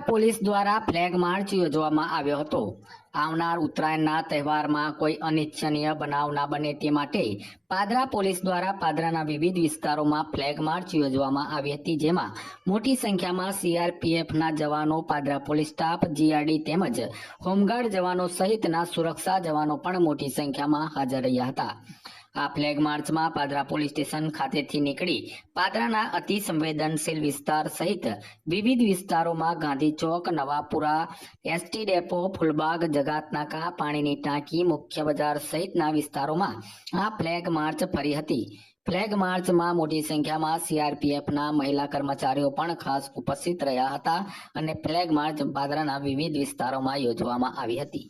Padra police દ્વારા flag March યોજવામાં આવ્યો હતો। આવનાર ઉત્તરાયણના તહેવારમાં કોઈ અનિચ્છનીય બનાવ ના બને તે માટે પાદરા પોલીસ દ્વારા પાદરાના વિવિધ વિસ્તારોમાં ફ્લેગ માર્ચ યોજવામાં આવી હતી, જેમાં મોટી સંખ્યામાં સીઆરપીએફના જવાનો, પાદરા પોલીસ સ્ટાફ, જીઆરડી તેમજ હોમગાર્ડ જવાનો સહિતના સુરક્ષા જવાનો પણ મોટી સંખ્યામાં હાજર રહ્યા હતા। આ ફ્લેગ માર્ચમાં પાદરા પોલીસ સ્ટેશન ખાતેથી નીકળી પાદરાના અતિ સંવેદનશીલ વિસ્તાર સહિત વિવિધ વિસ્તારોમાં ગાંધી ચોક, નવાપુરા, એસટી ડેપો, ફૂલબાગ, જગાતનાકા, પાણીની ટાંકી, મુખ્ય બજાર સહિતના વિસ્તારોમાં આ ફ્લેગ માર્ચ ફરી હતી। ફ્લેગ માર્ચમાં મોટી સંખ્યામાં સીઆરપીએફના મહિલા કર્મચારીઓ પણ ખાસ ઉપસ્થિત રહ્યા હતા અને ફ્લેગ માર્ચ પાદરાના વિવિધ વિસ્તારોમાં યોજવામાં આવી હતી।